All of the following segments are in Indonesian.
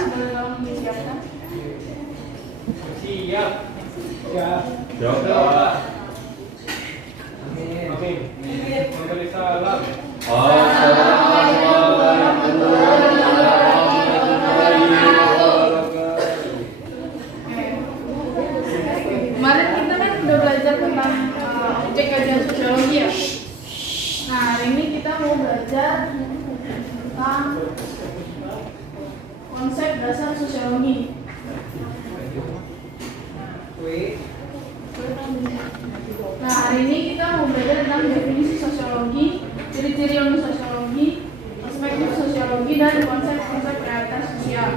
kelas, boleh tolong disiapkan. Siap. Siap. Jawab. Amin. Waalaikumsalam. Assalamualaikum warahmatullahi wabarakatuh. Kemarin kita kan udah belajar tentang objek kajian sosiologi ya. Nah, hari ini kita mau belajar tentang konsep dasar sosiologi. Nah, hari ini kita mau belajar tentang definisi sosiologi, ciri-ciri ilmu sosiologi, perspektif sosiologi, dan konsep-konsep realitas sosial.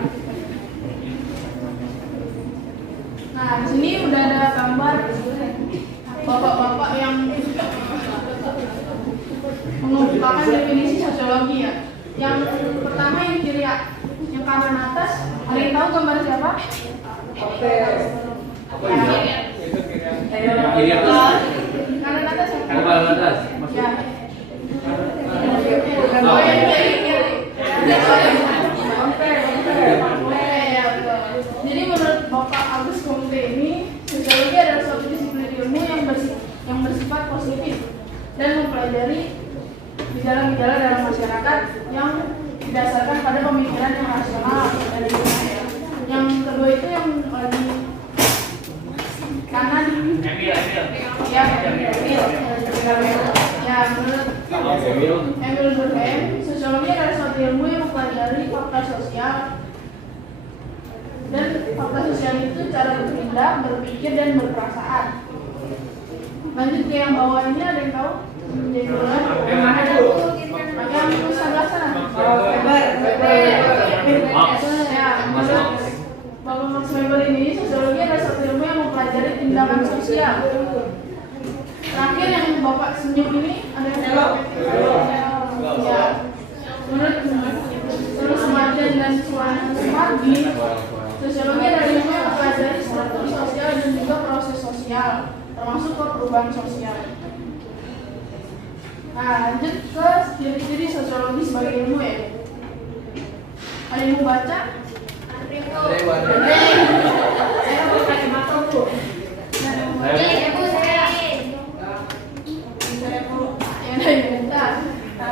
Nah, di sini udah ada gambar bapak-bapak yang mengemukakan definisi sosiologi ya. Yang pertama yang kiri ya, yang kanan atas. Ada yang tahu gambar siapa? Kiri atas. Kanan atas ya? Kanan atas. Ya. Oh, yang kiri. Jadi menurut Bapak Agus Komite ini, sosiologi adalah suatu disiplin ilmu yang bersifat positif dan mempelajari gejala-gejala dalam masyarakat yang didasarkan pada pemikiran yang rasional dan ilmiah. Yang kedua itu yang lagi kanan. Ya, menurut Emil Durkheim, sosiologi adalah suatu ilmu yang mempelajari fakta sosial. Dan fakta sosial itu cara bertindak, berpikir, dan berperasaan. Lanjut ke yang bawah ini, ada yang tahu? Jadi yang mana ada? Yang sebelah sana. Ya, menurut Bapak Max Weber ini, sosiologi adalah suatu ilmu yang mempelajari tindakan sosial. Terakhir yang Bapak senyum ini, ada yang tahu? Ya, menurut Sumarjan dan Sumardi, sosiologi adalah ilmu yang mempelajari struktur sosial dan juga proses sosial, termasuk ke perubahan sosial. Nah, lanjut ke ciri-ciri sosiologi sebagai ilmu ya. Ada yang mau baca? Saya mau pakai mata tuh. Ada yang mau baca?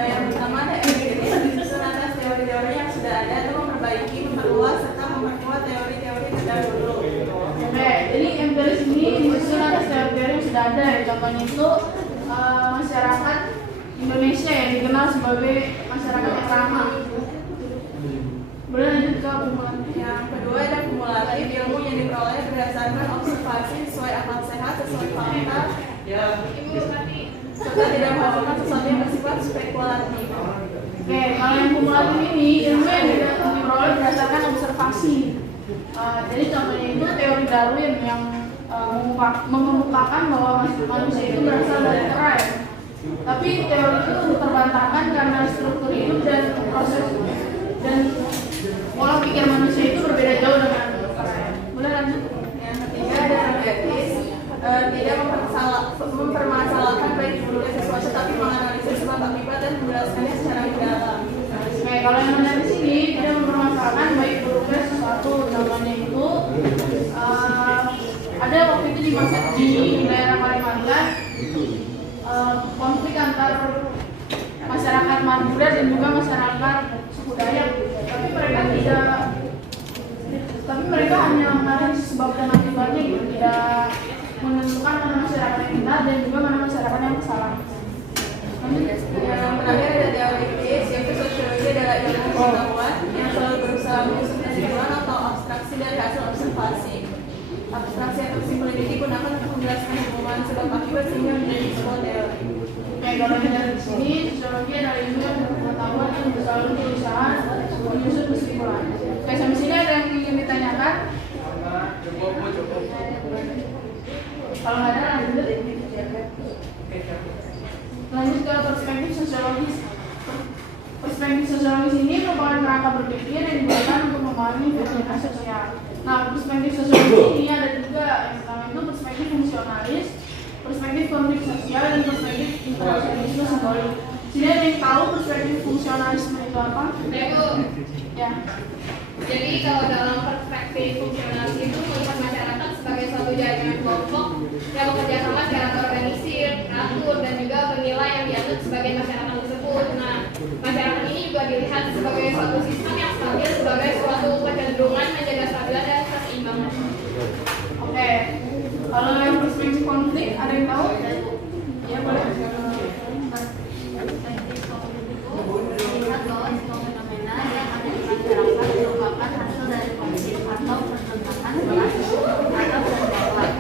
Yang pertama ada empiris, disusun atas teori-teori yang sudah ada atau memperbaiki, memperluas, serta memperkuat teori-teori terdahulu. Oke, jadi empiris ini disusun atas teori-teori yang sudah ada. Contohnya itu masyarakat Indonesia yang dikenal sebagai masyarakat yang ramah. Boleh lanjut ke kumulatif. Yang kedua ada kumulatif, ilmu yang diperoleh berdasarkan observasi sesuai akal sehat, sesuai fakta, serta tidak melakukan sesuatu yang bersifat spekulatif. Oke, kalau yang kumulatif ini ilmu yang diperoleh berdasarkan observasi. Jadi contohnya itu teori Darwin yang mengemukakan bahwa manusia itu berasal dari kera. Tapi teori itu terbantahkan karena struktur hidup dan proses dan pola pikir manusia itu berbeda jauh dengan kera. Boleh lanjut? Yang ketiga ada etis, tidak mempermasalahkan baik buruknya sesuatu, tapi menganalisis sebab akibat dan menjelaskannya secara mendalam. Oke, kalau yang ada di sini tidak mempermasalahkan baik buruknya sesuatu. Contohnya itu ada waktu itu di daerah Kalimantan konflik antar masyarakat Madura dan juga masyarakat suku Dayak. Tapi mereka hanya menganalisis sebab dan akibatnya gitu, tidak menentukan mana masyarakat yang benar dan juga mana masyarakat yang salah. Yang terakhir ada teoritis, yaitu sosiologi adalah ilmu pengetahuan yang selalu berusaha menyusun kesimpulan atau abstraksi dari hasil observasi. Abstraksi atau kesimpulan ini digunakan untuk menjelaskan hubungan sebab akibat sehingga menjadi sebuah teori. Oke, kalau dari sini sosiologi adalah ilmu yang pengetahuan yang selalu berusaha menyusun kesimpulan. Oke, sampai sini ada yang ingin ditanyakan? Kalau nggak ada, lanjut ke perspektif sosiologis. Perspektif sosiologis ini merupakan kerangka berpikir yang digunakan untuk memahami fenomena sosial. Nah, perspektif sosiologis ini ada tiga. Yang pertama itu perspektif fungsionalis, perspektif konflik sosial, dan perspektif intervensionisme simbolik. Sini ada yang tahu perspektif fungsionalisme itu apa? Ibu. Ya. Jadi kalau perspektif fungsionalis itu melihat masyarakat sebagai suatu jaringan kelompok yang bekerja sama secara terorganisir, teratur, dan juga bernilai yang dianut sebagai masyarakat tersebut. Nah, masyarakat ini juga dilihat sebagai suatu sistem yang stabil sebagai suatu kecenderungan menjaga stabilitas dan keseimbangan. Oke. Kalau yang perspektif konflik ada yang tahu? Ya boleh. Perspektif konflik itu melihat bahwa semua fenomena yang ada di masyarakat merupakan hasil dari konflik atau pertentangan kelas atau pergaulan.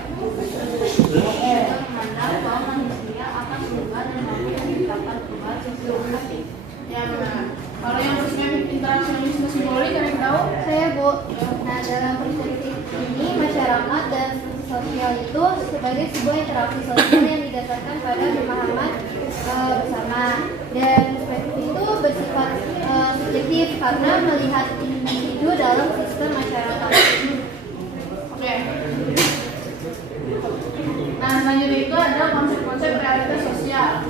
Juga memandang bahwa manusia akan berubah dan mampu menciptakan perubahan sistematik. Ya benar. Kalau yang perspektif internasionalisme simbolik ada yang tahu? Saya Bu. Nah, dalam perspektif ini masyarakat dan sosial itu sebagai sebuah interaksi sosial yang didasarkan pada pemahaman bersama, dan perspektif itu bersifat subjektif karena melihat individu dalam sistem masyarakat. Oke. Nah, selanjutnya itu ada konsep-konsep realitas sosial.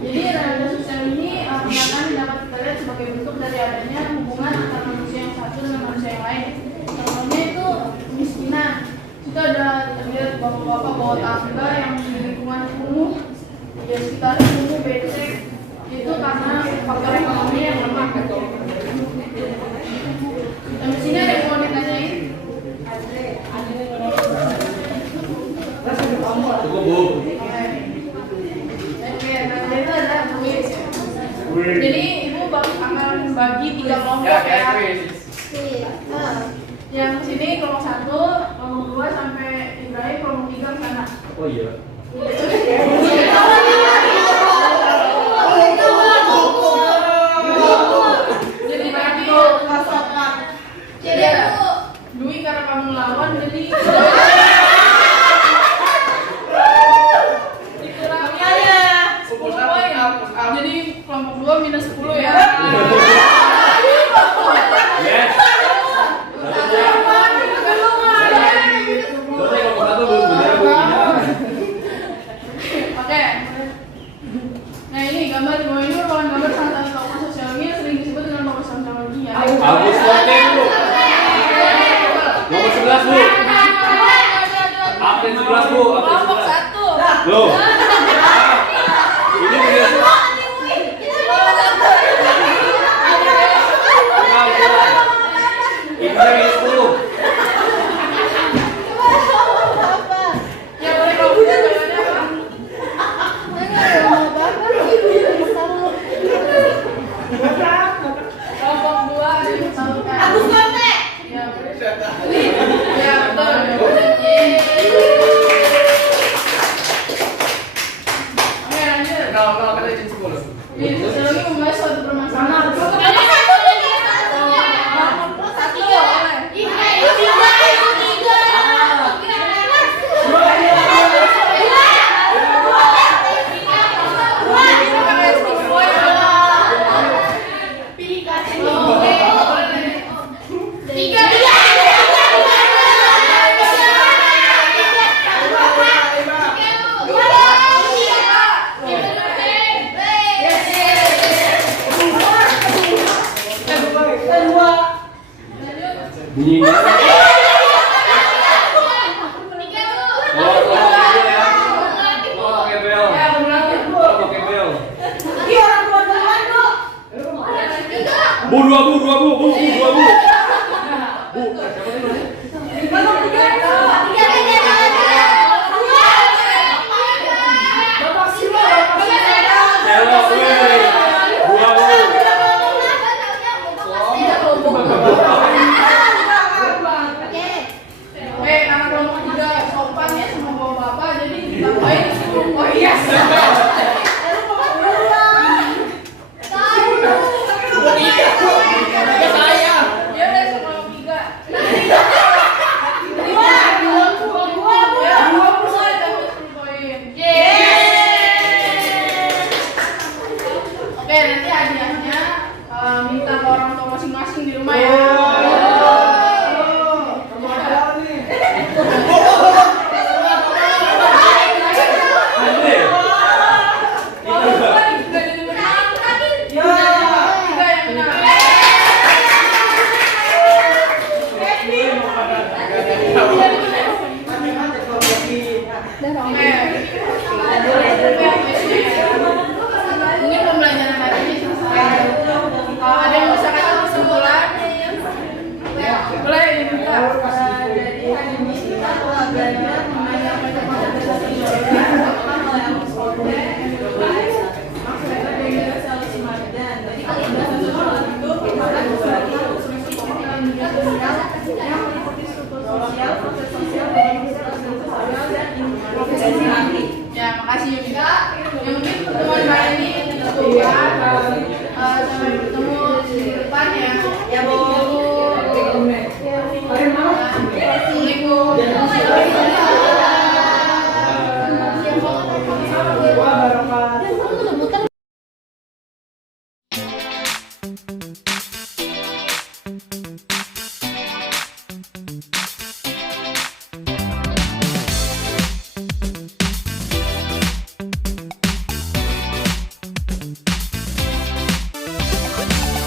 Jadi realitas sosial ini kenyataan dapat kita lihat sebagai bentuk dari adanya hubungan antara manusia yang satu dengan manusia yang lain. Contohnya itu kemiskinan. Itu ada terlihat bapak-bapak bawa tangga yang di lingkungan kumuh, di sekitar kumuh becek. Itu karena faktor ekonomi yang lemah. Dan di sini ada yang mau ditanyain? Cukup Bu. Oke, nah itu ada kuis. Jadi ibu akan bagi 3 kelompok ya. Yang sini kelompok 1, kelompok 2 sampai Ibrahim, kelompok 3 ke sana. Oh iya. Jadi bagi jadi Dwi karena kamu lawan jadi dikurangnya ya 10 poin. Jadi kelompok 2 minus 10 ya. Yes. Selesai kelompok 1 Bu, sebentar Bu. Oke. Nah ini gambar di bawah ini merupakan gambar salah satu tokoh sosiologi yang sering disebut dengan tokoh sosiologi ya. Agus Koten Bu. Nomor 11 Bu. Absen 11 Bu. Kelompok 1. Loh. Ini minus. Ini minus 10. Ya boleh kalau punya jawabannya apa? Kelompok 2 ada yang tahu kan? Agus Kote. Ya boleh. Ya betul. Oke lanjut. Kalau kita izin 10. Ini sosiologi membahas suatu permasalahan. Bunyinya. Bu, dua bu. Bu, Karena kelompok 3 sopan ya sama bapak-bapak, jadi ditambahin 10 poin. Yes. dunia sosial yang meliputi struktur sosial, proses sosial, sosial, dan intimidasi laki. Ya, makasih Yunita. Yang mungkin pertemuan kali ini cukup ya.